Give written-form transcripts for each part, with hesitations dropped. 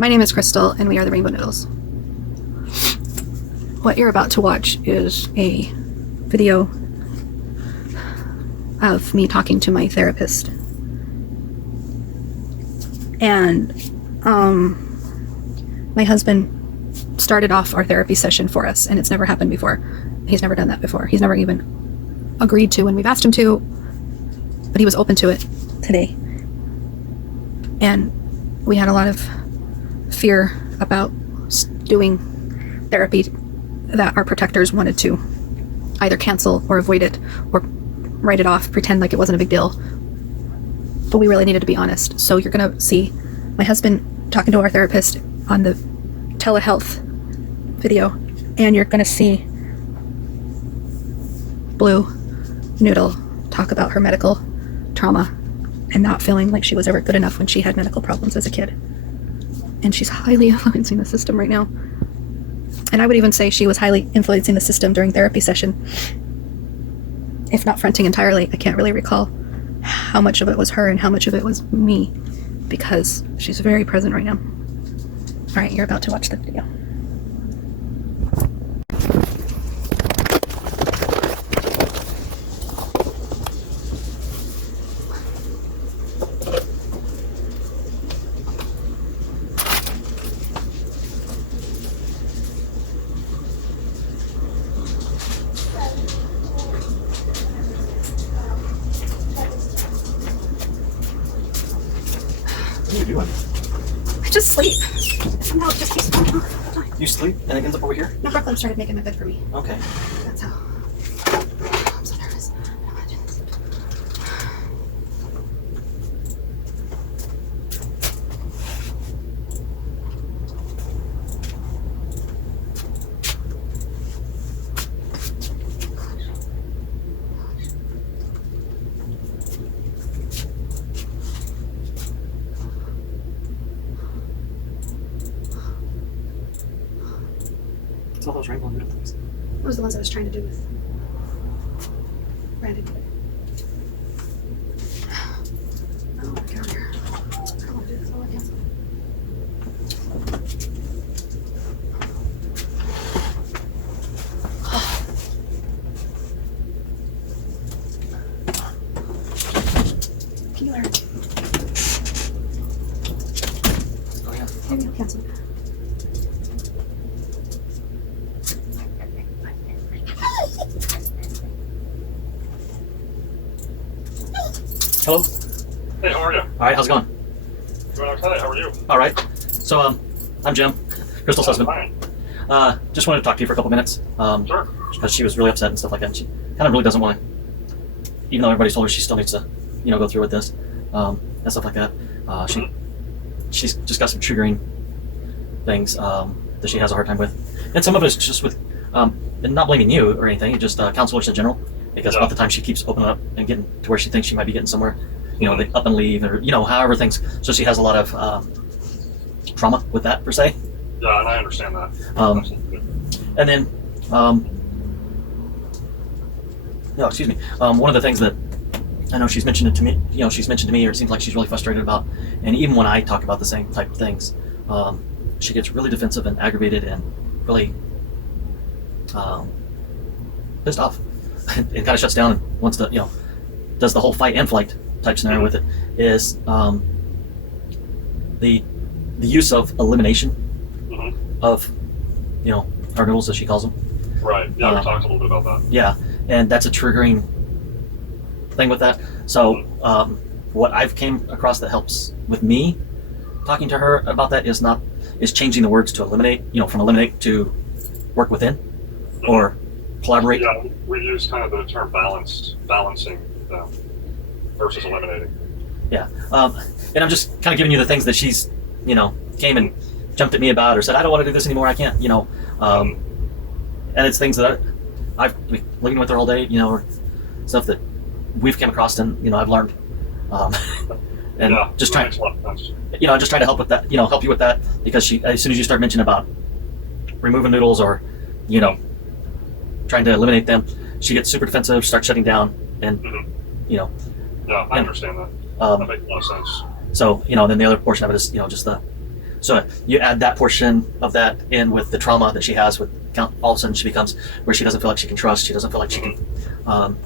My name is Crystal, and we are the Rainbow Noodles. What you're about to watch is a video of me talking to my therapist. And my husband started off our therapy session for us, and it's never happened before. He's never done that before. He's never even agreed to when we've asked him to, but he was open to it today. And we had a lot of fear about doing therapy that our protectors wanted to either cancel or avoid it or write it off, pretend like it wasn't a big deal. But we really needed to be honest. So you're going to see my husband talking to our therapist on the telehealth video, and you're going to see Blue Noodle talk about her medical trauma and not feeling like she was ever good enough when she had medical problems as a kid. And she's highly influencing the system right now. And I would even say she was highly influencing the system during therapy session. If not fronting entirely, I can't really recall how much of it was her and how much of it was me, because she's very present right now. All right, you're about to watch the video. What are you doing? I just sleep. Somehow it just keeps going on all the time. You sleep and it ends up over here? No, Brooklyn started making my bed for me. Okay. That's how. I'm so nervous. I don't want to do this. It's all those rainbow noodle things. What was the ones I was trying to do with Brandon? I don't want to get out here. I don't want to do this. I want to cancel. Can you learn? Oh yeah. Maybe I'll cancel. Hello? Hey, how are you? Alright, how's it going? Doing okay. How are you? Alright. So, I'm Jim, Crystal's husband. Fine. Just wanted to talk to you for a couple minutes. Sure. Because she was really upset and stuff like that. And she kind of really doesn't want to, even though everybody's told her she still needs to, go through with this, and stuff like that. She's just got some triggering things that she has a hard time with. And some of it is just with, and not blaming you or anything, just counselors in general. Because about the time she keeps opening up and getting to where she thinks she might be getting somewhere, they up and leave, or however things. So she has a lot of trauma with that per se. Yeah, and I understand that. And then, no, excuse me. One of the things that I know she's mentioned it to me, she's mentioned to me, or it seems like she's really frustrated about, and even when I talk about the same type of things, she gets really defensive and aggravated and really pissed off. And kind of shuts down and wants to, does the whole fight and flight type scenario with it, is the use of elimination of, our noodles, as she calls them. Right. Yeah, we talked a little bit about that. Yeah, and that's a triggering thing with that. So what I've came across that helps with me talking to her about that is changing the words to eliminate, from eliminate to work within, or collaborate. Yeah, we use kind of the term balancing them versus eliminating. Yeah, and I'm just kind of giving you the things that she's, came and jumped at me about, or said, I don't want to do this anymore, I can't, and it's things that I've been living with her all day, or stuff that we've come across and, I've learned. And yeah, just trying, makes a lot of sense. just trying to help with that, help you with that, because as soon as you start mentioning about removing noodles or, trying to eliminate them, she gets super defensive, starts shutting down, and Yeah, I understand that. That makes a lot of sense. So then the other portion of it is just the So you add that portion of that in with the trauma that she has with all of a sudden she becomes where she doesn't feel like she can trust. She doesn't feel like she can.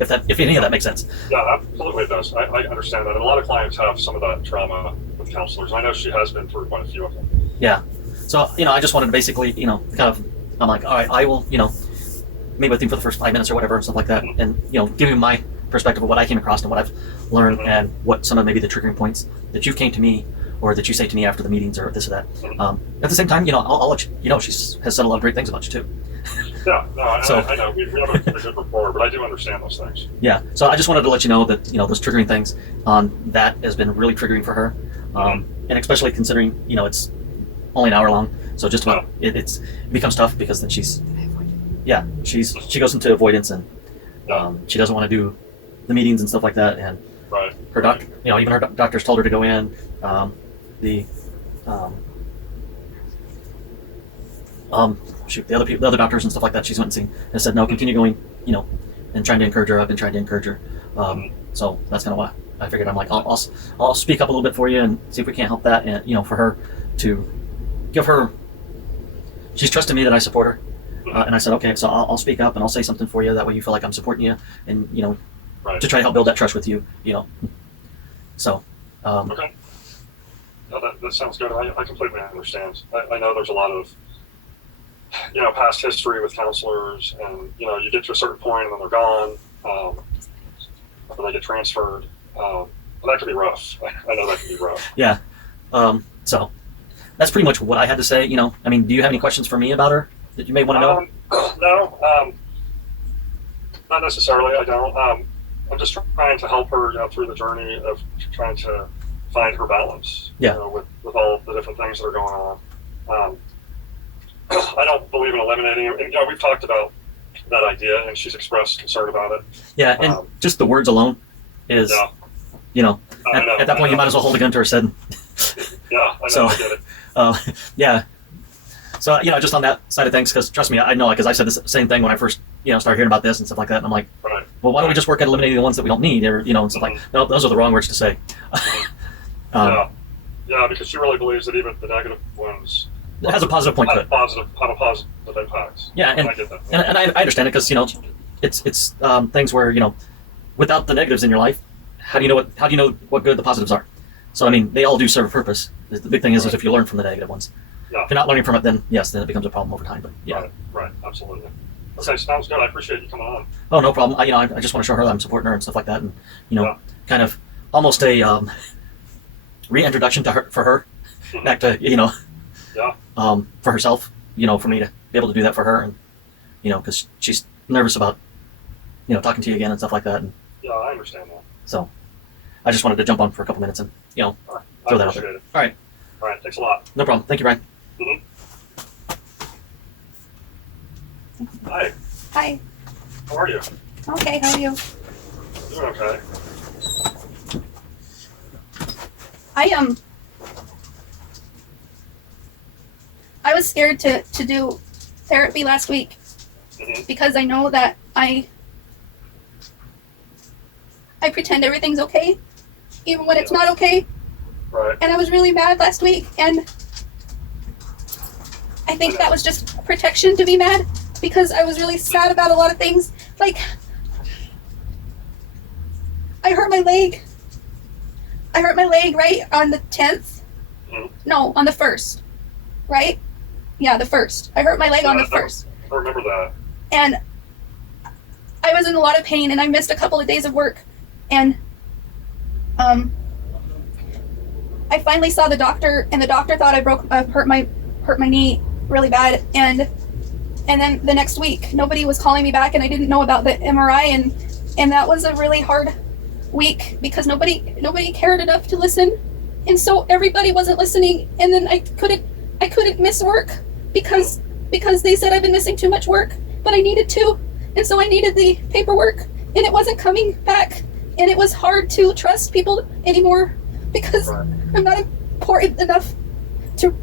If any of that makes sense. Yeah, absolutely it does. I understand that. And a lot of clients have some of that trauma with counselors. I know she has been through quite a few of them. Yeah. So, I just wanted to basically, kind of, I'm like, all right, I will, meet with him for the first 5 minutes or whatever and stuff like that. Mm-hmm. And, give him my perspective of what I came across and what I've learned Mm-hmm. and what some of maybe the triggering points that you came to me or that you say to me after the meetings or this or that. Mm-hmm. At the same time, I'll let you know, she has said a lot of great things about you too. Yeah, no, So- I know. We have a good rapport, but I do understand those things. Yeah. So I just wanted to let you know that, those triggering things that has been really triggering for her. And especially considering, it's only an hour long. So just about it becomes tough because then she goes into avoidance and she doesn't want to do the meetings and stuff like that. And Right. her doctor, even her doctors told her to go in. The other doctors and stuff like that she's went and seen and said no, continue going, and trying to encourage her. I've been trying to encourage her. So that's kind of why I figured I'm like I'll speak up a little bit for you and see if we can't help that, and for her to give her. She's trusted me that I support her, and I said okay, so I'll speak up and I'll say something for you. That way you feel like I'm supporting you, and Right. to try to help build that trust with you. So. Okay. No, that sounds good. I completely understand. I know there's a lot of, past history with counselors, and, you get to a certain point and then they're gone, or they get transferred. And that can be rough. I know that can be rough. Yeah. So that's pretty much what I had to say. Do you have any questions for me about her that you may want to know? No, not necessarily. I don't. I'm just trying to help her, through the journey of trying to find her balance. Yeah. With all the different things that are going on. I don't believe in eliminating it. And, we've talked about that idea, and she's expressed concern about it. Yeah, and just the words alone is, Yeah. at that point you might as well hold a gun to her head. Yeah, I know. So, I get it. Yeah. So, just on that side of things, because trust me, I know, because I said the same thing when I first, started hearing about this and stuff like that, and I'm like, Right. well, why don't we just work at eliminating the ones that we don't need, or, and stuff like, no, those are the wrong words to say. Yeah, because she really believes that even the negative ones It has a positive point to have it. a positive impact. Yeah, and I get that. and I understand it because it's things where without the negatives in your life, how do you know what good the positives are? So they all do serve a purpose. The big thing is if you learn from the negative ones. Yeah. If you're not learning from it, then yes, then it becomes a problem over time. But yeah. Right, absolutely. Okay, sounds good. I appreciate you coming on. Oh, no problem. I just want to show her that I'm supporting her and stuff like that, and Yeah. kind of almost a reintroduction to her for her back to Yeah. for herself. For me to be able to do that for her, and because she's nervous about talking to you again and stuff like that, and Yeah, I understand that. so I just wanted to jump on for a couple minutes and All right. I throw that out appreciate there. it. All right, All right, thanks a lot. no problem. Thank you, Brian. Hi, Hi. how are you? Okay, how are you? Doing okay. I was scared to do therapy last week Mhm. because I know that I pretend everything's okay, even when it's not okay. Right. And I was really mad last week, and I think that was just protection to be mad because I was really sad about a lot of things. Like, I hurt my leg. I hurt my leg right on the 10th. Mhm. No, on the 1st. Right? Yeah, the 1st. I hurt my leg on the Yeah, 1st. I remember that. And I was in a lot of pain, and I missed a couple of days of work. And I finally saw the doctor, and the doctor thought I hurt my knee really bad. And then the next week, nobody was calling me back, and I didn't know about the MRI, and that was a really hard week because nobody cared enough to listen, and so everybody wasn't listening. And then I couldn't miss work because they said I've been missing too much work, but I needed to, and so I needed the paperwork, and it wasn't coming back, and it was hard to trust people anymore because Right. I'm not important enough to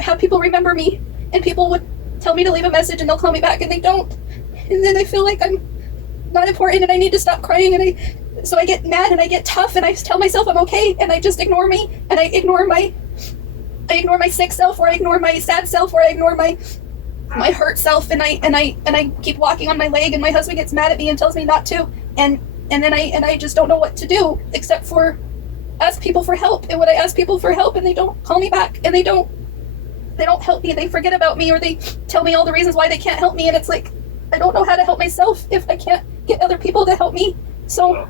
have people remember me, and people would tell me to leave a message and they'll call me back and they don't, and then I feel like I'm not important and I need to stop crying, and so I get mad and I get tough and I tell myself I'm okay, and I just ignore me, and I ignore my I ignore my sick self, or I ignore my sad self, or I ignore my hurt self, and I keep walking on my leg, and my husband gets mad at me and tells me not to, and then I just don't know what to do except for ask people for help. And when I ask people for help and they don't call me back, and they don't help me, they forget about me, or they tell me all the reasons why they can't help me, and it's like, I don't know how to help myself if I can't get other people to help me. So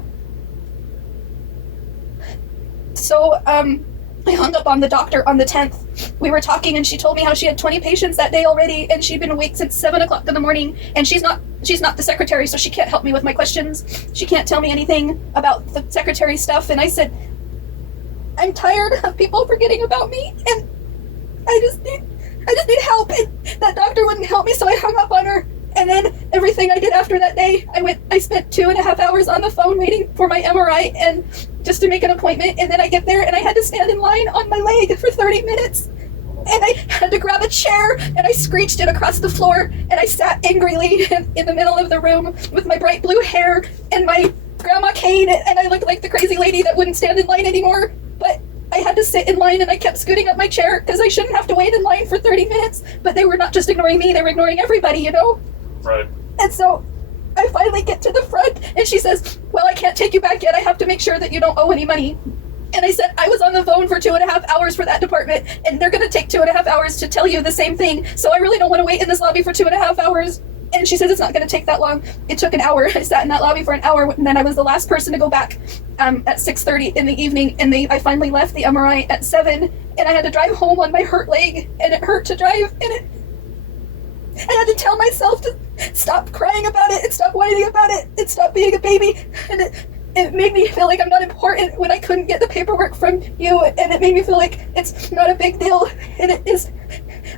I hung up on the doctor on the 10th. We were talking, and she told me how she had 20 patients that day already, and she'd been awake since 7 o'clock in the morning, and she's not the secretary, so she can't help me with my questions. She can't tell me anything about the secretary stuff. And I said, I'm tired of people forgetting about me, and I just need help. And that doctor wouldn't help me, so I hung up on her. And then everything I did after that day, I spent 2.5 hours on the phone waiting for my MRI, and just to make an appointment. And then I get there, and I had to stand in line on my leg for 30 minutes. And I had to grab a chair, and I screeched it across the floor, and I sat angrily in the middle of the room with my bright blue hair and my grandma cane, and I looked like the crazy lady that wouldn't stand in line anymore. But I had to sit in line, and I kept scooting up my chair because I shouldn't have to wait in line for 30 minutes. But they were not just ignoring me, they were ignoring everybody, you know? Right. And so I finally get to the front, and she says, well, I can't take you back yet. I have to make sure that you don't owe any money. And I said, I was on the phone for 2.5 hours for that department, and they're going to take 2.5 hours to tell you the same thing. So I really don't want to wait in this lobby for 2.5 hours. And she says, it's not going to take that long. It took an hour. I sat in that lobby for an hour, and then I was the last person to go back at 6:30 in the evening. And I finally left the MRI at 7, and I had to drive home on my hurt leg, and it hurt to drive. And I had to tell myself to stop crying about it, and stop whining about it, and stop being a baby. And it made me feel like I'm not important when I couldn't get the paperwork from you, and it made me feel like it's not a big deal. And it is.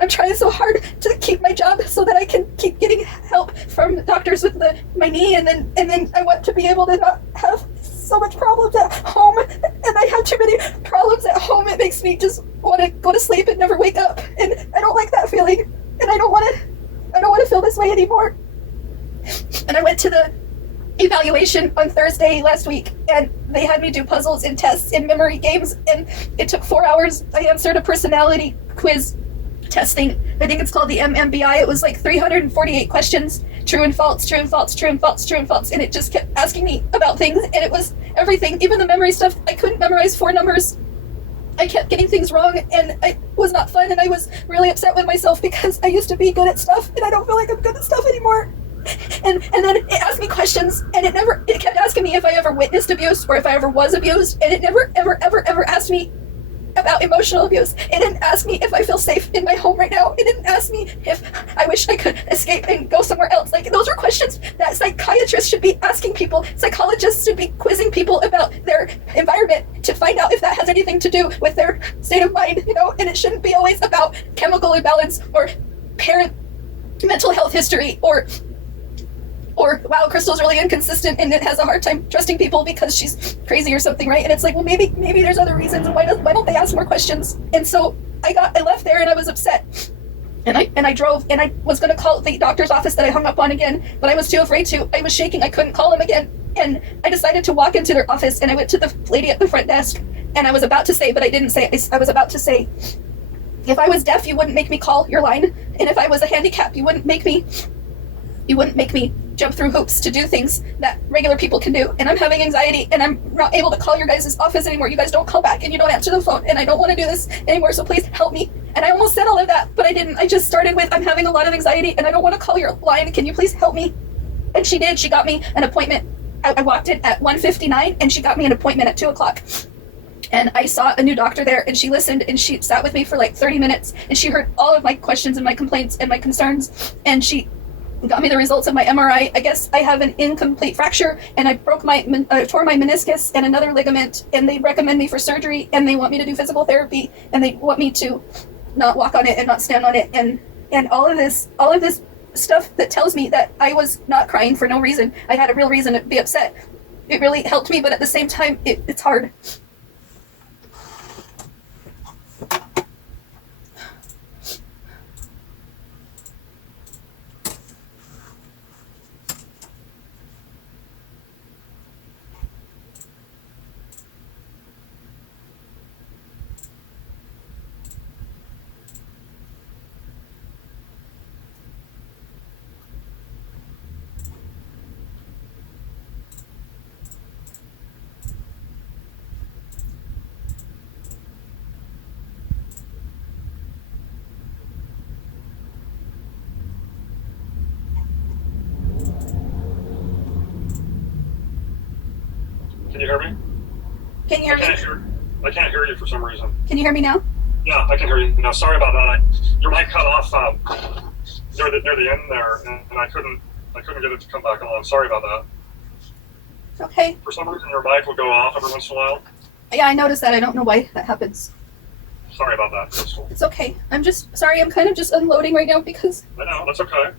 I'm trying so hard to keep my job so that I can keep getting help from doctors with my knee, and then I want to be able to not have so much problems at home. And I have too many problems at home. It makes me just want to go to sleep and never wake up, and I don't like that feeling, and I don't want to feel this way anymore. And I went to the evaluation on Thursday last week, and they had me do puzzles and tests and memory games, and it took 4 hours. I answered a personality quiz testing. I think it's called the MMBI. It was like 348 questions, true and false, true and false, true and false, true and false, and it just kept asking me about things, and it was everything, even the memory stuff. I couldn't memorize 4 numbers. I kept getting things wrong, and it was not fun, and I was really upset with myself because I used to be good at stuff, and I don't feel like I'm good at stuff anymore. And then it asked me questions, and it kept asking me if I ever witnessed abuse or if I ever was abused, and it never, ever, ever, ever asked me about emotional abuse. It didn't ask me if I feel safe in my home right now. It didn't ask me if I wish I could escape and go somewhere else. Like, those are questions that psychiatrists should be asking people. Psychologists should be quizzing people about their environment to find out if that has anything to do with their state of mind, you know? And it shouldn't be always about chemical imbalance or parent mental health history or wow, Crystal's really inconsistent and it has a hard time trusting people because she's crazy or something, right? And it's like, well, maybe there's other reasons. Why don't they ask more questions? And so I left there, and I was upset. And I drove, and I was going to call the doctor's office that I hung up on again, but I was too afraid to. I was shaking. I couldn't call him again. And I decided to walk into their office, and I went to the lady at the front desk, and I was about to say, but I didn't say it. I was about to say, if I was deaf, you wouldn't make me call your line. And if I was a handicap, you wouldn't make me jump through hoops to do things that regular people can do. And I'm having anxiety, and I'm not able to call your guys' office anymore. You guys don't call back, and you don't answer the phone, and I don't want to do this anymore, so please help me. And I almost said all of that, but I didn't. I just started with, I'm having a lot of anxiety, and I don't want to call your line. Can you please help me? And she did. She got me an appointment. I walked in at 1:59, and she got me an appointment at 2 o'clock. And I saw a new doctor there, and she listened, and she sat with me for like 30 minutes, and she heard all of my questions and my complaints and my concerns, and she got me the results of my MRI. I guess I have an incomplete fracture, and I tore my meniscus and another ligament, and they recommend me for surgery, and they want me to do physical therapy, and they want me to not walk on it and not stand on it, and all of this stuff that tells me that I was not crying for no reason. I had a real reason to be upset. It really helped me, but at the same time, it's hard. Can you hear me? I can't hear you for some reason. Can you hear me now? Yeah, I can hear you. No, sorry about that. Your mic cut off near the end there, and I couldn't get it to come back on. Sorry about that. It's okay. For some reason, your mic will go off every once in a while. Yeah, I noticed that. I don't know why that happens. Sorry about that, Crystal. It's okay. I'm just sorry. I'm kind of just unloading right now because I know, that's okay.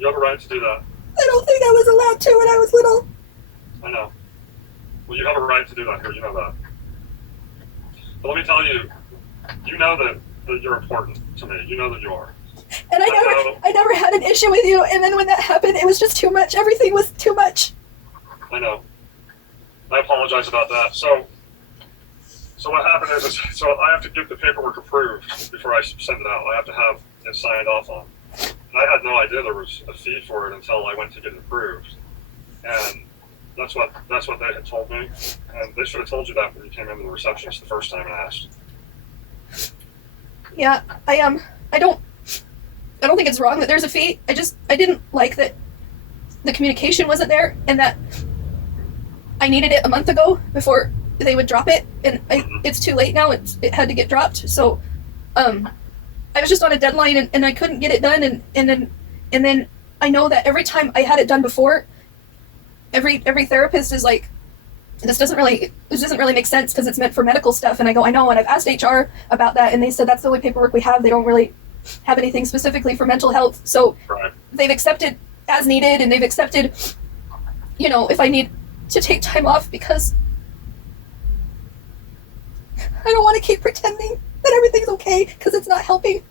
You have a right to do that. I don't think I was allowed to when I was little. I know. Well, you have a right to do that here. You know that. But let me tell you, you know that you're important to me. You know that you are. And I never had an issue with you. And then when that happened, it was just too much. Everything was too much. I know. I apologize about that. So what happened is so I have to get the paperwork approved before I send it out. I have to have it signed off on. And I had no idea there was a fee for it until I went to get it approved. And that's what they had told me. And they should have told you that when you came into the receptionist the first time and asked. Yeah, I don't think it's wrong that there's a fee. I didn't like that the communication wasn't there and that I needed it a month ago before they would drop it, and it's too late now. It had to get dropped. So, I was just on a deadline and I couldn't get it done. And then I know that every time I had it done before, every therapist is like, this doesn't really make sense because it's meant for medical stuff. And I go, I know. And I've asked HR about that, and they said that's the only paperwork we have. They don't really have anything specifically for mental health. So Right. They've accepted as needed, and they've accepted, if I need to take time off because I don't want to keep pretending that everything's okay because it's not helping.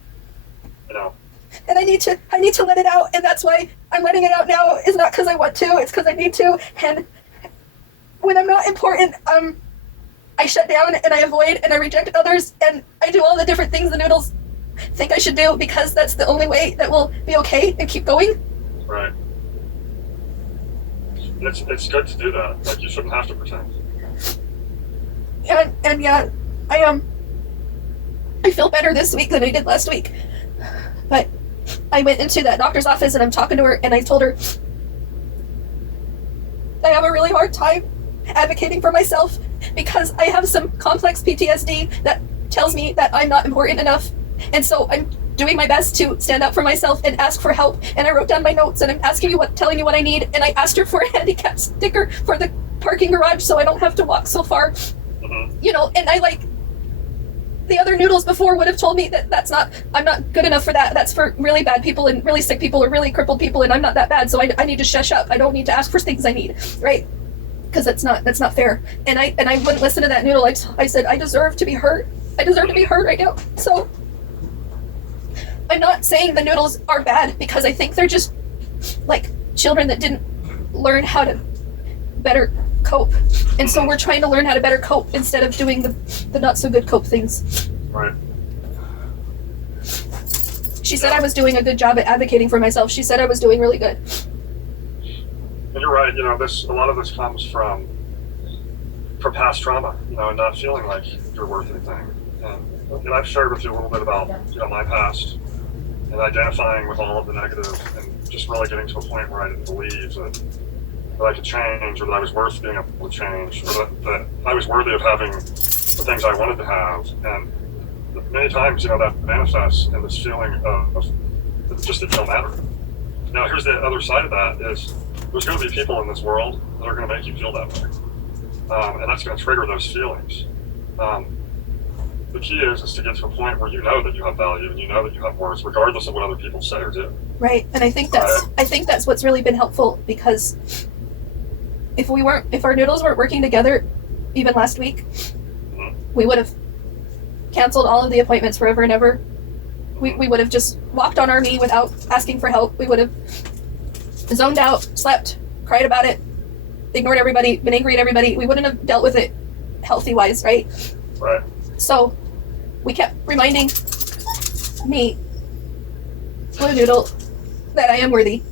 I know. And I need to let it out, and that's why I'm letting it out now. Is not because I want to, it's because I need to. And when I'm not important, I shut down and I avoid and I reject others, and I do all the different things the noodles think I should do because that's the only way that we'll be okay and keep going. Right. It's good to do that. Like, you shouldn't have to pretend. And yeah, I feel better this week than I did last week. But I went into that doctor's office and I'm talking to her, and I told her I have a really hard time advocating for myself because I have some complex PTSD that tells me that I'm not important enough. And so I'm doing my best to stand up for myself and ask for help. And I wrote down my notes and I'm telling you what I need. And I asked her for a handicap sticker for the parking garage so I don't have to walk so far. Mm-hmm. And I the other noodles before would have told me that I'm not good enough for that. That's for really bad people and really sick people or really crippled people, and I'm not that bad, so I need to shush up. I don't need to ask for things I need, right? Because that's not fair. And I wouldn't listen to that noodle. I said, I deserve to be hurt. I deserve to be hurt right now. So I'm not saying the noodles are bad because I think they're just like children that didn't learn how to better cope. And so we're trying to learn how to better cope instead of doing the not so good cope things. Right. She said I was doing a good job at advocating for myself. She said I was doing really good. And you're right. A lot of this comes from past trauma. And not feeling like you're worth anything. And I've shared with you a little bit about my past and identifying with all of the negative and just really getting to a point where I didn't believe that I could change, or that I was worth being able to change, or that I was worthy of having the things I wanted to have. And many times, that manifests in this feeling of just that you don't matter. Now, here's the other side of that is there's going to be people in this world that are going to make you feel that way. And that's going to trigger those feelings. The key is to get to a point where you know that you have value and you know that you have worth, regardless of what other people say or do. Right, and I think that's what's really been helpful, because if our noodles weren't working together, even last week, we would have canceled all of the appointments forever and ever. We would have just walked on our knee without asking for help. We would have zoned out, slept, cried about it, ignored everybody, been angry at everybody. We wouldn't have dealt with it healthy-wise, right? Right. So we kept reminding me, Blue Noodle, that I am worthy.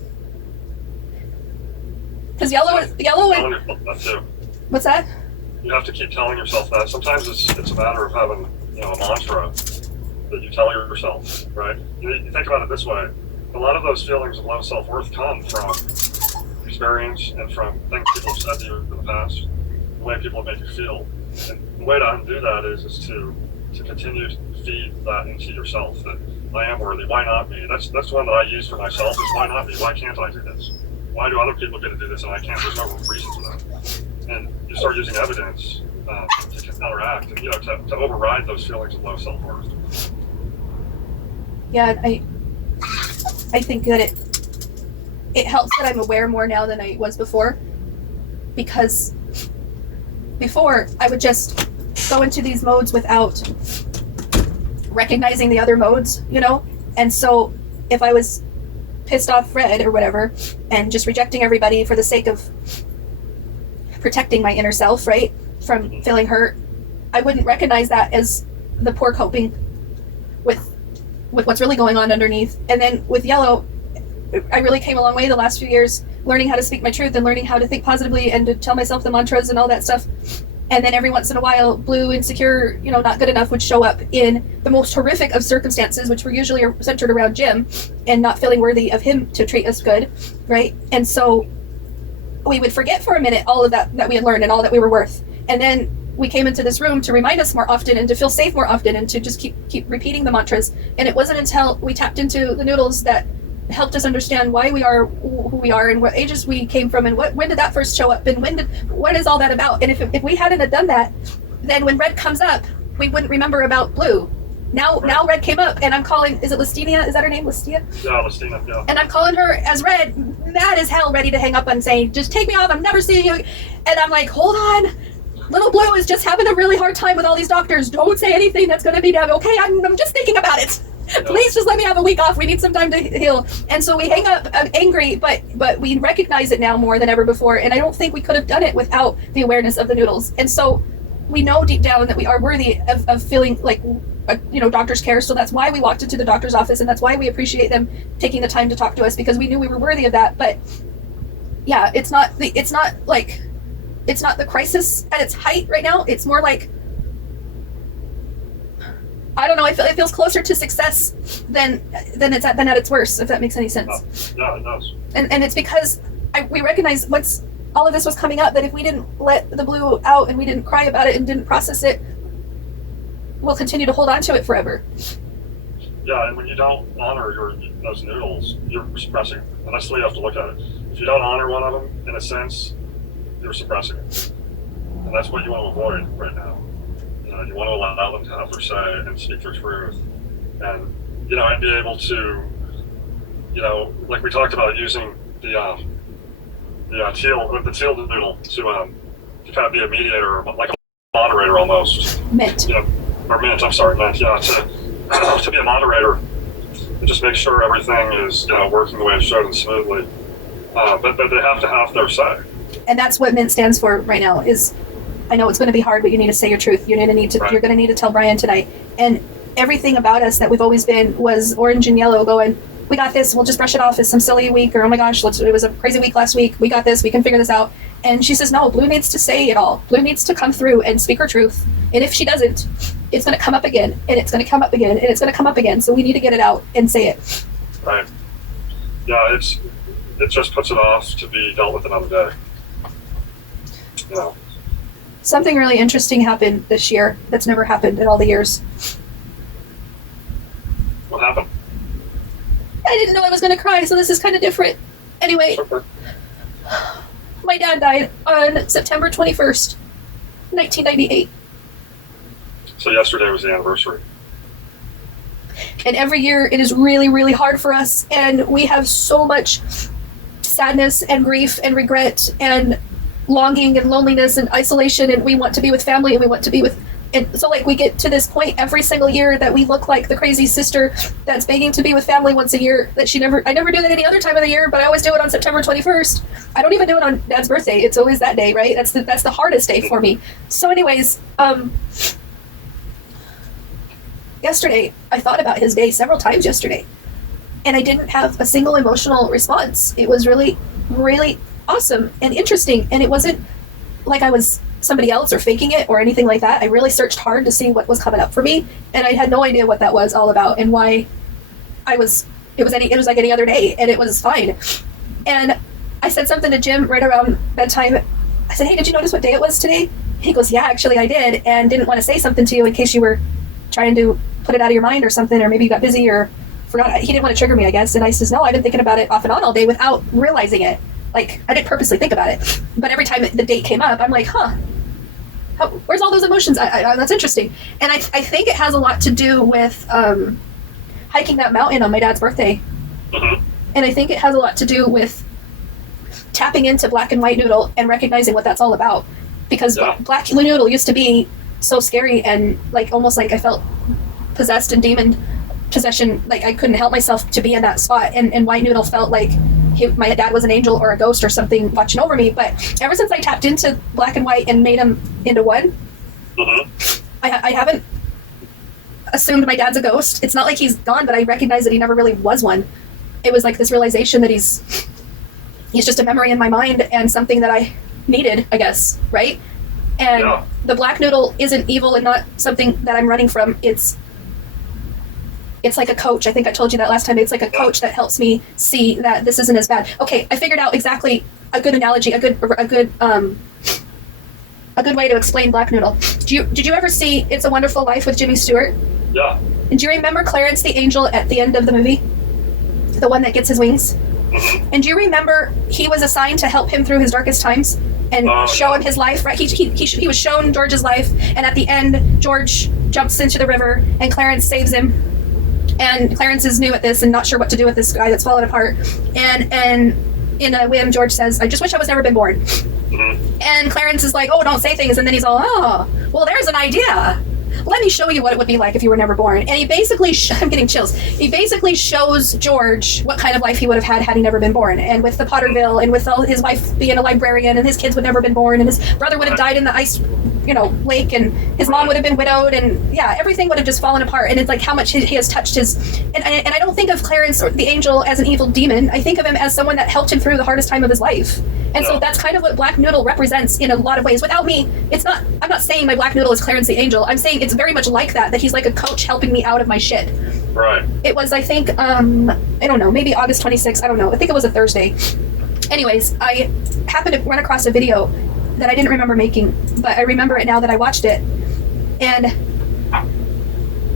Because yellow and Telling yourself that too. what's that? You have to keep telling yourself that. Sometimes it's a matter of having a mantra that you tell yourself, right? You think about it this way: a lot of those feelings of low self-worth come from experience and from things people have said to you in the past. A way people make you feel. And the way to undo that is to continue to feed that into yourself, that I am worthy. Why not me? That's one that I use for myself. Is why not me? Why can't I do this? Why do other people get to do this and I can't? There's no reason for that. And you start using evidence to counteract and to override those feelings of low self-worth. Yeah, I think that it helps that I'm aware more now than I was before, because before I would just go into these modes without recognizing the other modes, and so if I was pissed off Red or whatever and just rejecting everybody for the sake of protecting my inner self, right, from feeling hurt, I wouldn't recognize that as the poor coping with what's really going on underneath. And then with Yellow, I really came a long way the last few years, learning how to speak my truth and learning how to think positively and to tell myself the mantras and all that stuff. And then every once in a while, Blue, insecure, not good enough, would show up in the most horrific of circumstances, which were usually centered around Jim and not feeling worthy of him to treat us good, right? And so we would forget for a minute all of that we had learned and all that we were worth. And then we came into this room to remind us more often and to feel safe more often and to just keep repeating the mantras. And it wasn't until we tapped into the noodles that helped us understand why we are who we are and what ages we came from and when did that first show up and what is all that about. And if we hadn't have done that, then when Red comes up, we wouldn't remember about Blue. Now Red came up and I'm calling, is it Listinia? Is that her name, Listia? Yeah, Listina, yeah. And I'm calling her as Red, mad as hell, ready to hang up and saying, just take me off, I'm never seeing you. And I'm like, hold on. Little Blue is just having a really hard time with all these doctors. Don't say anything that's going to be done. Okay, I'm just thinking about it. Please just let me have a week off. We need some time to heal. And so we hang up angry, but we recognize it now more than ever before. And I don't think we could have done it without the awareness of the noodles. And so we know deep down that we are worthy of feeling like, doctor's care. So that's why we walked into the doctor's office. And that's why we appreciate them taking the time to talk to us, because we knew we were worthy of that. But yeah, it's not the crisis at its height right now. It's more like, I don't know. It feels closer to success than at its worst, if that makes any sense. Yeah, it does. And it's because we recognize once all of this was coming up that if we didn't let the Blue out and we didn't cry about it and didn't process it, we'll continue to hold on to it forever. Yeah, and when you don't honor those noodles, you're suppressing it. And that's the way you have to look at it. If you don't honor one of them, in a sense, you're suppressing it. And that's what you want to avoid right now. You want to allow them to have their say and speak their truth, and and be able to, like we talked about, using the teal noodle to kind of be a mediator, like a moderator almost. Mint. Or mint. I'm sorry, mint. Yeah, to be a moderator and just make sure everything is working the way it should and smoothly. But they have to have their say. And that's what Mint stands for right now. Is I know it's going to be hard, but you need to say your truth. You're going to need to tell Brian tonight. And everything about us that we've always been was orange and yellow, going, we got this, we'll just brush it off as some silly week, or oh my gosh, it was a crazy week last week, we got this, we can figure this out. And she says, no, Blue needs to say it all. Blue needs to come through and speak her truth. And if she doesn't, it's going to come up again, and it's going to come up again, and it's going to come up again. So we need to get it out and say it. Right. Yeah, it just puts it off to be dealt with another day. Something really interesting happened this year that's never happened in all the years. What happened? I didn't know I was going to cry, so this is kind of different. Anyway, my dad died on September 21st, 1998. So yesterday was the anniversary. And every year it is really, really hard for us, and we have so much sadness and grief and regret and longing and loneliness and isolation, and we want to be with family, and we want to be with, and so we get to this point every single year that we look like the crazy sister that's begging to be with family once a year, that I never do that any other time of the year, but I always do it on September 21st. I don't even do it on Dad's birthday. It's always that day, right? That's the hardest day for me. So anyways, yesterday I thought about his day several times yesterday, and I didn't have a single emotional response. It was really, really awesome and interesting, and it wasn't like I was somebody else or faking it or anything like that. I really searched hard to see what was coming up for me, and I had no idea what that was all about and why it was like any other day, and it was fine. And I said something to Jim right around bedtime I said, hey, did you notice what day it was today? He goes, yeah, actually I did, and didn't want to say something to you in case you were trying to put it out of your mind or something, or maybe you got busy or forgot. He didn't want to trigger me, I guess. And I says, no, I've been thinking about it off and on all day without realizing it. Like, I didn't purposely think about it. But every time the date came up, I'm like, where's all those emotions? That's interesting. And I think it has a lot to do with hiking that mountain on my dad's birthday. Mm-hmm. And I think it has a lot to do with tapping into black and white noodle and recognizing what that's all about. Because black noodle used to be so scary and like almost like I felt possessed and demon possession. Like I couldn't help myself to be in that spot. And white noodle felt like my dad was an angel or a ghost or something watching over me. But ever since I tapped into black and white and made them into one, I haven't assumed my dad's a ghost. It's not like he's gone, but I recognize that he never really was one. It was like this realization that he's just a memory in my mind and something that I needed, I guess, right? And the black noodle isn't evil and not something that I'm running from. It's like a coach. I think I told you that last time. It's like a coach that helps me see that this isn't as bad. Okay, I figured out exactly a good analogy, a good way to explain black noodle. Did you ever see It's a Wonderful Life with Jimmy Stewart? Yeah. And do you remember Clarence the angel at the end of the movie? The one that gets his wings? Mm-hmm. And do you remember he was assigned to help him through his darkest times and show him his life, right? He was shown George's life, and at the end, George jumps into the river, and Clarence saves him. And Clarence is new at this and not sure what to do with this guy that's fallen apart. And in a whim, George says, I just wish I was never been born. Mm-hmm. And Clarence is like, oh, don't say things. And then he's all, oh, well, there's an idea. Let me show you what it would be like if you were never born. And he basically, I'm getting chills. He basically shows George what kind of life he would have had he never been born. And with the Potterville, and with all his wife being a librarian, and his kids would never been born, and his brother would have died in the ice, lake, and his mom would have been widowed, and everything would have just fallen apart. And it's like how much he has touched his. And I don't think of Clarence or the angel as an evil demon. I think of him as someone that helped him through the hardest time of his life. And so that's kind of what black noodle represents in a lot of ways. Without me, I'm not saying my black noodle is Clarence the angel. I'm saying it's very much like that he's like a coach helping me out of my shit. Right. It was, I think, I don't know, maybe August 26th. I don't know. I think it was a Thursday. Anyways, I happened to run across a video that I didn't remember making, but I remember it now that I watched it. And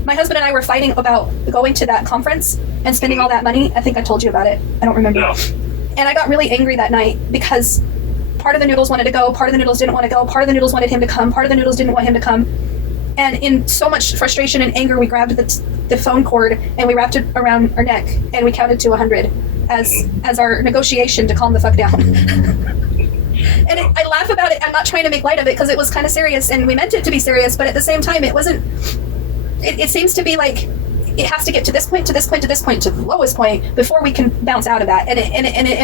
my husband and I were fighting about going to that conference and spending all that money. I think I told you about it. I don't remember. Yeah. And I got really angry that night because part of the noodles wanted to go, part of the noodles didn't want to go, part of the noodles wanted him to come, part of the noodles didn't want him to come. And in so much frustration and anger, we grabbed the phone cord and we wrapped it around our neck and we counted to 100 as our negotiation to calm the fuck down. And I laugh about it. I'm not trying to make light of it because it was kind of serious and we meant it to be serious, but at the same time, it wasn't. It seems to be like it has to get to this point, to this point, to this point, to the lowest point before we can bounce out of that. And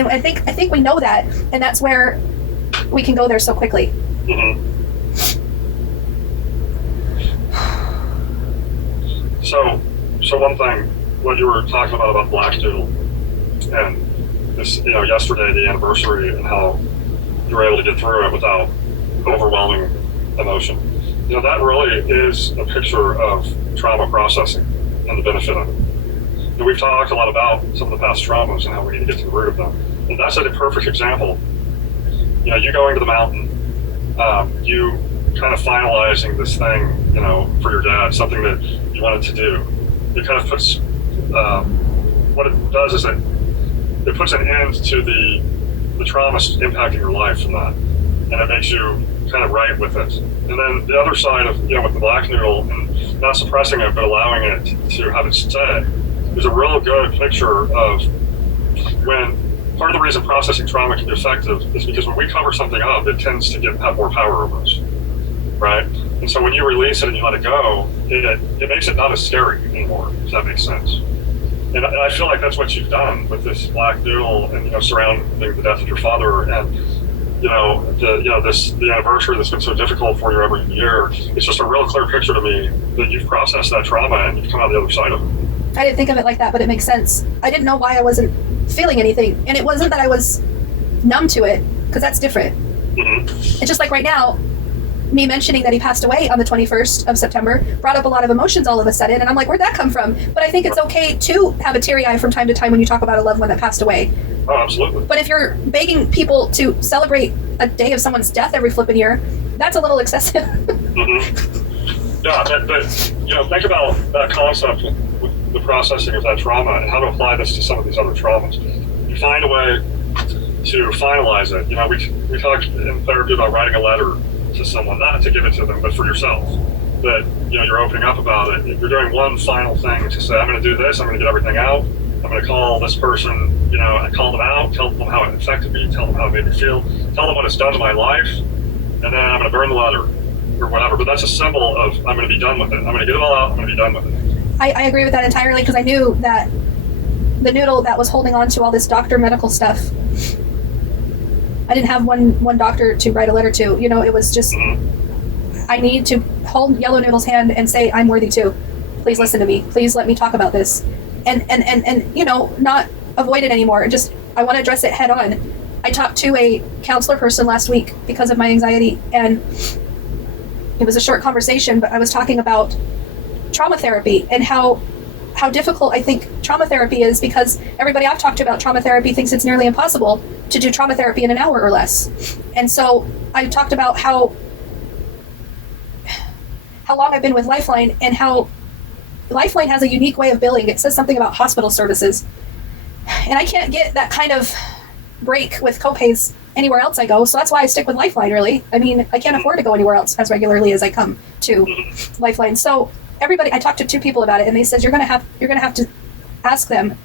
I think we know that, and that's where we can go there so quickly. Mm-hmm. So one thing, what you were talking about black noodle, and this, yesterday, the anniversary, and how you were able to get through it without overwhelming emotion. That really is a picture of trauma processing and the benefit of it. And we've talked a lot about some of the past traumas and how we need to get to the root of them. And that's a perfect example. You going to the mountain, you kind of finalizing this thing, for your dad, something that you wanted to do. It kind of puts, what it does is it puts an end to the trauma impacting your life from that. And it makes you kind of right with it. And then the other side of, with the black noodle, and not suppressing it, but allowing it to have it stay, is a real good picture of when part of the reason processing trauma can be effective is because when we cover something up, it tends to have more power over us, right? And so when you release it and you let it go, it makes it not as scary anymore, if that makes sense. And I feel like that's what you've done with this black noodle and, surrounding the death of your father and, the anniversary that's been so difficult for you every year. It's just a real clear picture to me that you've processed that trauma and you've come out the other side of it. I didn't think of it like that, but it makes sense. I didn't know why I wasn't feeling anything. And it wasn't that I was numb to it, because that's different. Mm-hmm. It's just like right now, me mentioning that he passed away on the 21st of September brought up a lot of emotions all of a sudden, and I'm like, where'd that come from? But I think it's okay to have a teary eye from time to time when you talk about a loved one that passed away. Oh, absolutely. But if you're begging people to celebrate a day of someone's death every flipping year, that's a little excessive. Yeah, but think about that concept with the processing of that trauma and how to apply this to some of these other traumas. You find a way to finalize it. We talked in therapy about writing a letter to someone, not to give it to them, but for yourself. That you're opening up about it. You're doing one final thing to say, I'm going to do this. I'm going to get everything out. I'm going to call this person, and call them out, tell them how it affected me, tell them how it made me feel, tell them what it's done to my life, and then I'm going to burn the letter or whatever. But that's a symbol of I'm going to be done with it. I'm going to get it all out. I'm going to be done with it. I agree with that entirely, because I knew that the noodle that was holding on to all this medical stuff, I didn't have one doctor to write a letter to. It was just, I need to hold Yellow Noodle's hand and say, I'm worthy too. Please listen to me. Please let me talk about this. And not avoid it anymore. Just, I want to address it head on. I talked to a counselor person last week because of my anxiety, and it was a short conversation, but I was talking about trauma therapy and how difficult I think trauma therapy is, because everybody I've talked to about trauma therapy thinks it's nearly impossible to do trauma therapy in an hour or less. And so I talked about how long I've been with Lifeline and how Lifeline has a unique way of billing. It says something about hospital services. And I can't get that kind of break with copays anywhere else I go. So that's why I stick with Lifeline, really. I mean, I can't afford to go anywhere else as regularly as I come to Lifeline. So I talked to two people about it, and they said you're gonna have to ask them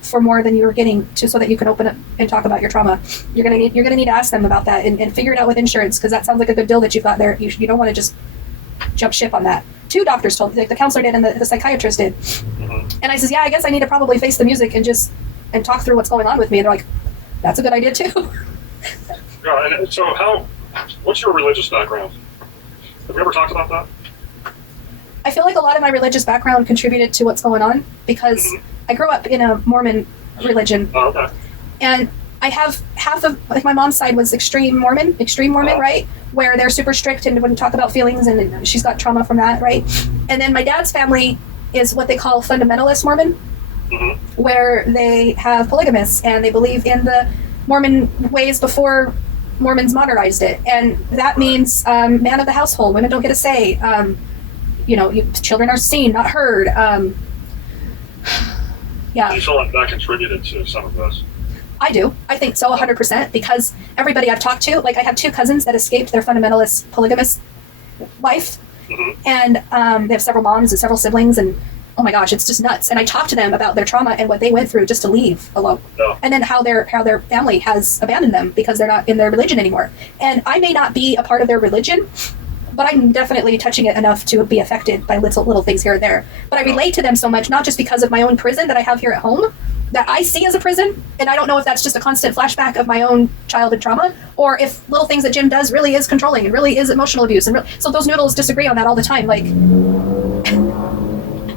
for more than you were getting so that you can open up and talk about your trauma. You're gonna need to ask them about that and figure it out with insurance, because that sounds like a good deal that you've got there. You don't want to just jump ship on that. Two doctors told me, like the counselor did and the psychiatrist did. And I says, yeah, I guess I need to probably face the music and talk through what's going on with me. And they're like, that's a good idea too. Yeah, and so what's your religious background? Have we ever talked about that? I feel like a lot of my religious background contributed to what's going on, because I grew up in a Mormon religion. Oh, okay. And I have half of, like, my mom's side was extreme Mormon, right? Where they're super strict and wouldn't talk about feelings, and she's got trauma from that, right? And then my dad's family is what they call fundamentalist Mormon, where they have polygamists and they believe in the Mormon ways before Mormons modernized it. And that means man of the household, women don't get a say. Children are seen, not heard. Yeah. Do you feel like that contributed to some of this? I do. I think so, 100%, because everybody I've talked to, like I have two cousins that escaped their fundamentalist polygamous life, and they have several moms and several siblings, and oh my gosh, it's just nuts. And I talked to them about their trauma and what they went through just to leave alone, and then how their family has abandoned them because they're not in their religion anymore. And I may not be a part of their religion, but I'm definitely touching it enough to be affected by little things here and there. But I relate to them so much, not just because of my own prison that I have here at home, that I see as a prison, and I don't know if that's just a constant flashback of my own childhood trauma, or if little things that Jim does really is controlling and really is emotional abuse. And so those noodles disagree on that all the time. Like,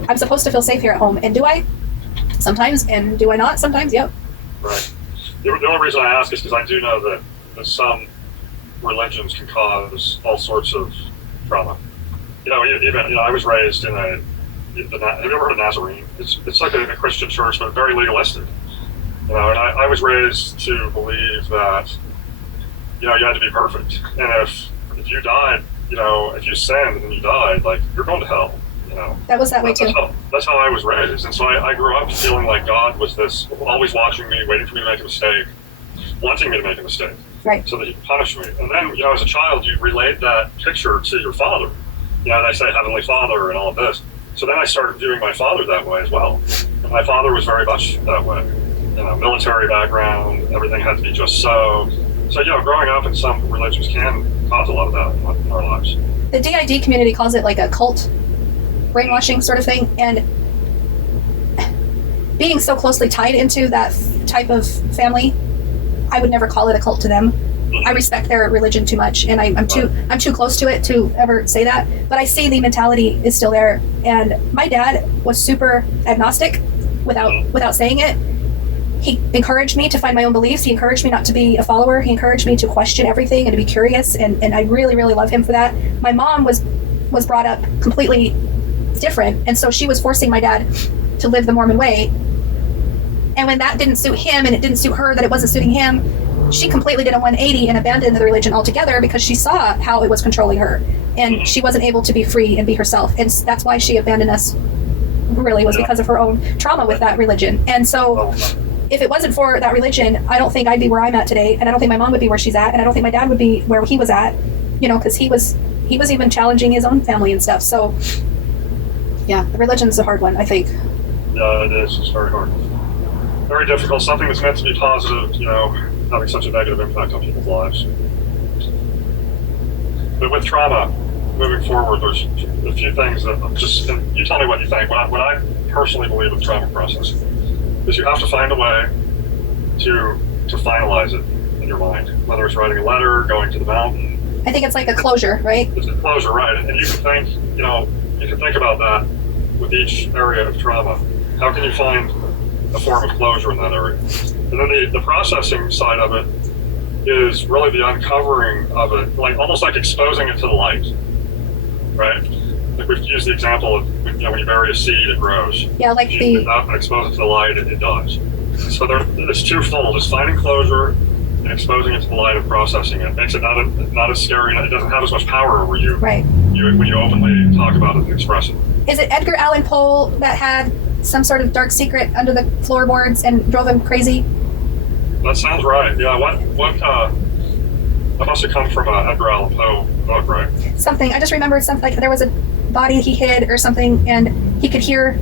I'm supposed to feel safe here at home, and do I? Sometimes, and do I not? Sometimes, yep. Right. The only reason I ask is because I do know that some religions can cause all sorts of trauma. I was raised in have you ever heard of Nazarene? It's like a Christian church, but very legalistic. And I was raised to believe that, you had to be perfect. And if you died, if you sinned and you died, like, you're going to hell, That was that way too. That's how I was raised. And so I grew up feeling like God was this, always watching me, waiting for me to make a mistake, wanting me to make a mistake. Right. So that he could punish me. And then, as a child, you relate that picture to your father. They say Heavenly Father and all of this. So then I started viewing my father that way as well. And my father was very much that way. Military background, everything had to be just so. So, growing up in some religions can cause a lot of that in our lives. The d.i.d. community calls it like a cult brainwashing sort of thing. And being so closely tied into that type of family, I would never call it a cult to them. I respect their religion too much, and I'm too close to it to ever say that. But I see the mentality is still there. And my dad was super agnostic, without saying it. he encouraged me to find my own beliefs. He encouraged me not to be a follower. He encouraged me to question everything and to be curious. And I really, really love him for that. My mom was brought up completely different. And so she was forcing my dad to live the Mormon way. And when that didn't suit him and it didn't suit her, that it wasn't suiting him, she completely did a 180 and abandoned the religion altogether because she saw how it was controlling her. And she wasn't able to be free and be herself. And that's why she abandoned us, really, was because of her own trauma with that religion. And so if it wasn't for that religion, I don't think I'd be where I'm at today. And I don't think my mom would be where she's at. And I don't think my dad would be where he was at, you know, because he was even challenging his own family and stuff. So yeah, religion's a hard one, I think. Yeah, it is. It's very hard. Very difficult. Something that's meant to be positive, you know, having such a negative impact on people's lives. But with trauma, moving forward, there's a few things that just, and you tell me what you think. What I personally believe with the trauma process is you have to find a way to finalize it in your mind, whether it's writing a letter, going to the mountain. I think it's like a closure, right? It's a closure, right? And you can think, you know, you can think about that with each area of trauma. How can you find a form of closure in that area? And then the processing side of it is really the uncovering of it, like almost like exposing it to the light, right? Like we've used the example of, you know, when you bury a seed, it grows. Yeah, like you expose it to the light, it dies. So it's twofold: it's finding closure and exposing it to the light and processing it. Makes it not as scary. It doesn't have as much power over you. Right. When you openly talk about it and express it. Is it Edgar Allan Poe that had some sort of dark secret under the floorboards and drove him crazy? That sounds right. Yeah. What? That must have come from Edgar Allan Poe book, right? Something. I just remembered something. Like there was a body he hid or something, and he could hear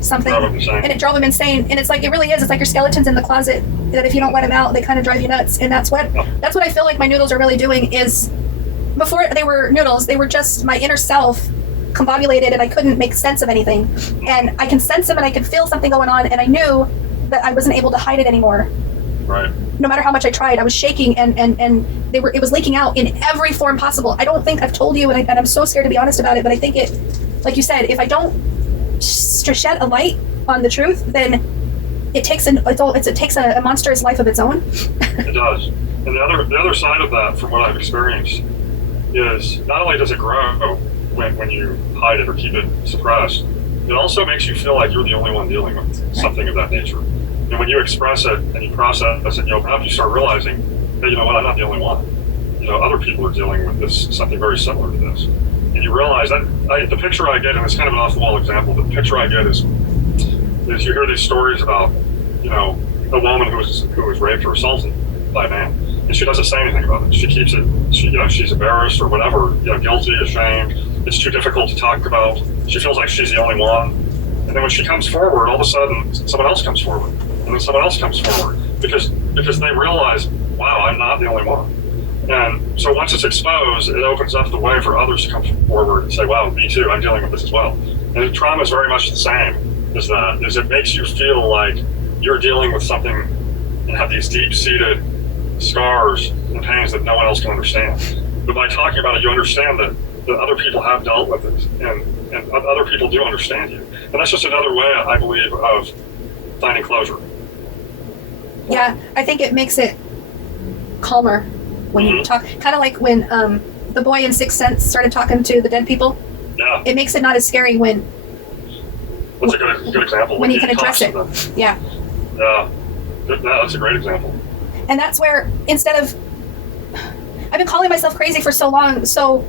something, and it drove him insane. And it's like, it really is. It's like your skeletons in the closet that if you don't let them out, they kind of drive you nuts. And that's what I feel like my noodles are really doing. Is before they were noodles, they were just my inner self combobulated, and I couldn't make sense of anything. And I can sense them, and I can feel something going on, and I knew that I wasn't able to hide it anymore. Right. No matter how much I tried, I was shaking, and it was leaking out in every form possible. I don't think I've told you, and I'm so scared to be honest about it, but I think it, like you said, if I don't shed a light on the truth, then it takes a monstrous life of its own. It does. And the other side of that, from what I've experienced, is not only does it grow when you hide it or keep it suppressed, it also makes you feel like you're the only one dealing with something of that nature. And when you express it and you process it and you open up, you start realizing, hey, you know what, I'm not the only one. You know, other people are dealing with this, something very similar to this. And you realize that the picture I get, and it's kind of an off-the-wall example, but the picture I get is you hear these stories about, you know, a woman who was raped or assaulted by a man, and she doesn't say anything about it. She keeps it, she's embarrassed or whatever, guilty, ashamed. It's too difficult to talk about. She feels like she's the only one. And then when she comes forward, all of a sudden, someone else comes forward. And then someone else comes forward because they realize, wow, I'm not the only one. And so once it's exposed, it opens up the way for others to come forward and say, wow, me too, I'm dealing with this as well. And trauma is very much the same as that, is it makes you feel like you're dealing with something and have these deep-seated scars and pains that no one else can understand. But by talking about it, you understand that other people have dealt with it, and other people do understand you. And that's just another way, I believe, of finding closure. Yeah, I think it makes it calmer when you talk. Kind of like when the boy in Sixth Sense started talking to the dead people. Yeah. It makes it not as scary when. That's a good example. When you can address it. Yeah. Yeah. That's a great example. And that's where, instead of, I've been calling myself crazy for so long. So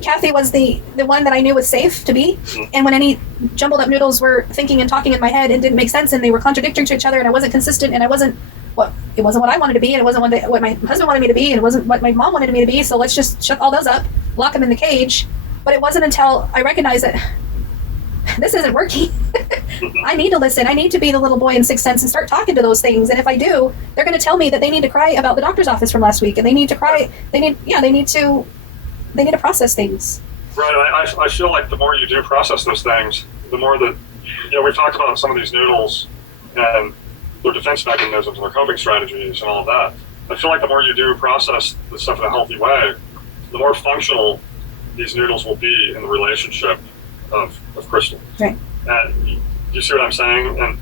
Kathy was the one that I knew was safe to be. And when any jumbled up noodles were thinking and talking in my head and didn't make sense, and they were contradicting to each other, and I wasn't consistent, and it wasn't what I wanted to be, and it wasn't what my husband wanted me to be, and it wasn't what my mom wanted me to be. So let's just shut all those up, lock them in the cage. But it wasn't until I recognized that this isn't working. I need to listen. I need to be the little boy in Sixth Sense and start talking to those things. And if I do, they're going to tell me that they need to cry about the doctor's office from last week, and they need to cry. They need to process things. Right. I feel like the more you do process those things, the more that, we've talked about some of these noodles and their defense mechanisms and their coping strategies and all of that. I feel like the more you do process the stuff in a healthy way, the more functional these noodles will be in the relationship of Crystal. Right. And you see what I'm saying? And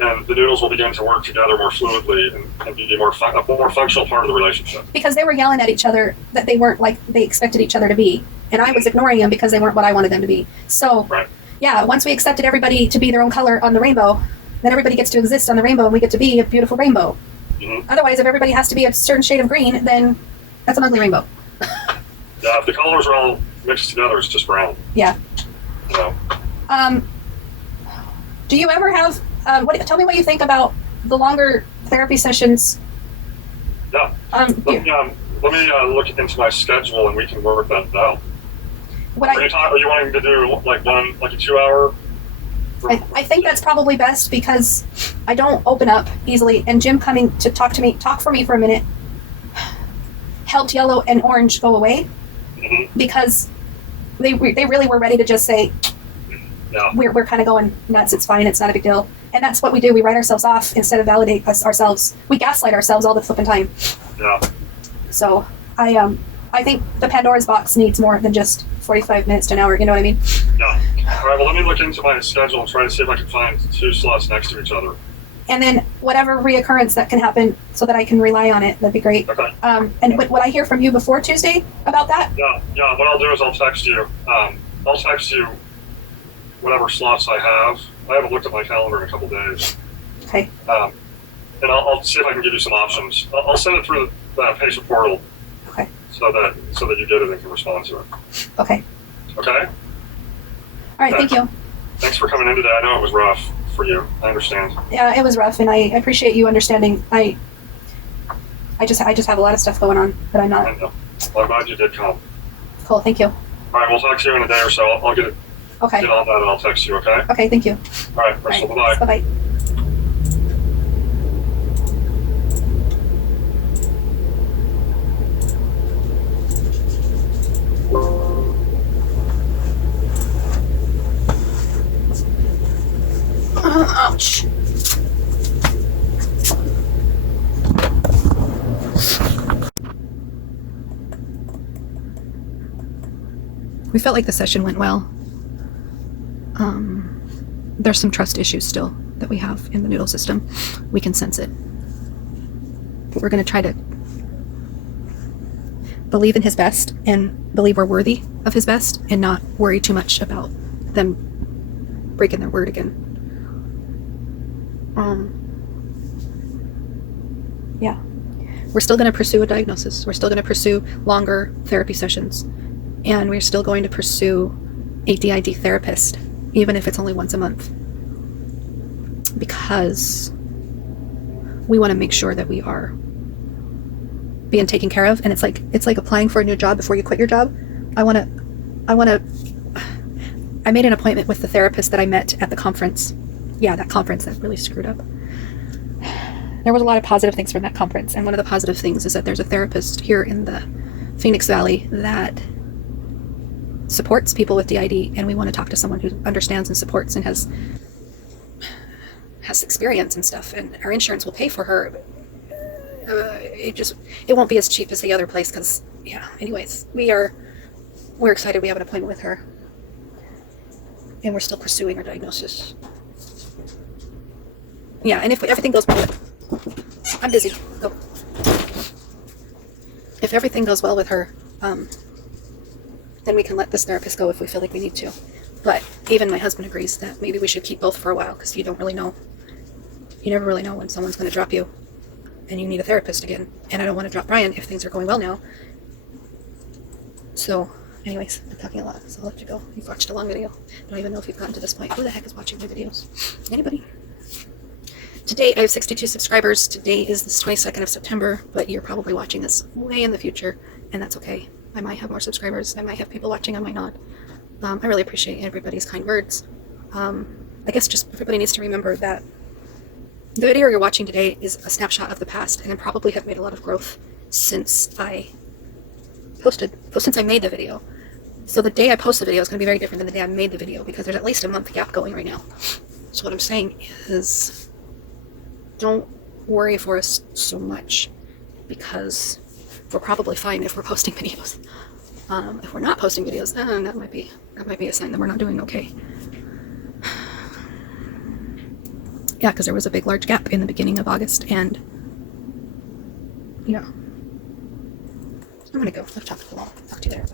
and the noodles will begin to work together more fluidly and be a more functional part of the relationship. Because they were yelling at each other that they weren't like they expected each other to be. And I was ignoring them because they weren't what I wanted them to be. So, Right. yeah, once we accepted everybody to be their own color on the rainbow, then everybody gets to exist on the rainbow and we get to be a beautiful rainbow. Mm-hmm. Otherwise, if everybody has to be a certain shade of green, then that's an ugly rainbow. Yeah, if the colors are all mixed together, it's just brown. Yeah. You know. Do you ever have, tell me what you think about the longer therapy sessions. Yeah. Let me look into my schedule and we can work that out. Are you wanting to do like a 2 hour? I think that's probably best because I don't open up easily, and Jim coming to talk for me for a minute, helped yellow and orange go away. Mm-hmm. Because they really were ready to just say, yeah, we're kind of going nuts. It's fine. It's not a big deal. And that's what we do. We write ourselves off instead of validate ourselves. We gaslight ourselves all the flipping time. Yeah. So I think the Pandora's box needs more than just 45 minutes to an hour. You know what I mean? Yeah. All right. Well, let me look into my schedule and try to see if I can find 2 slots next to each other. And then whatever reoccurrence that can happen so that I can rely on it, that'd be great. Okay. And would I hear from you before Tuesday about that? Yeah. What I'll do is I'll text you. I'll text you whatever slots I have. I haven't looked at my calendar in a couple days. Okay. And I'll see if I can give you some options. I'll send it through the patient portal. Okay. So that you get it and can respond to it. Okay. Okay. All right. Thank you. Thanks for coming in today. I know it was rough for you. I understand. Yeah, it was rough, and I appreciate you understanding. I just have a lot of stuff going on, but I'm not. I know. Well, I'm glad you did come. Cool. Thank you. All right. We'll talk to you in a day or so. I'll get on that and I'll text you. Okay. Okay. Thank you. All right. Russell. Bye. Bye. Bye. Ouch. We felt like the session went well. There's some trust issues still that we have in the noodle system. We can sense it. But we're going to try to believe in his best and believe we're worthy of his best and not worry too much about them breaking their word again. Yeah. We're still going to pursue a diagnosis. We're still going to pursue longer therapy sessions. And we're still going to pursue a d.i.d. therapist, even if it's only once a month. Because we want to make sure that we are being taken care of. And it's like applying for a new job before you quit your job. I made an appointment with the therapist that I met at the conference. Yeah, that conference that really screwed up. There was a lot of positive things from that conference, and one of the positive things is that there's a therapist here in the Phoenix Valley that supports people with d.i.d, and we want to talk to someone who understands and supports and has experience and stuff, and our insurance will pay for her. It won't be as cheap as the other place because, yeah, anyways, we're excited we have an appointment with her, and we're still pursuing our diagnosis. Yeah, and if everything goes well, I'm busy. Go. If everything goes well with her, then we can let this therapist go if we feel like we need to. But even my husband agrees that maybe we should keep both for a while because you don't really know. You never really know when someone's going to drop you and you need a therapist again. And I don't want to drop Brian if things are going well now. So, anyways, I'm talking a lot, so I'll let you go. You've watched a long video. I don't even know if you've gotten to this point. Who the heck is watching my videos? Anybody? Today, I have 62 subscribers. Today is the 22nd of September, but you're probably watching this way in the future, and that's okay. I might have more subscribers. I might have people watching. I might not. I really appreciate everybody's kind words. I guess just everybody needs to remember that the video you're watching today is a snapshot of the past, and I probably have made a lot of growth since I made the video. So the day I post the video is going to be very different than the day I made the video because there's at least a month gap going right now. So what I'm saying is, don't worry for us so much because we're probably fine if we're posting videos. If we're not posting videos, that might be a sign that we're not doing okay. Yeah, because there was a big, large gap in the beginning of August, and yeah. I'm gonna go. I've talked a lot. Talk to you later.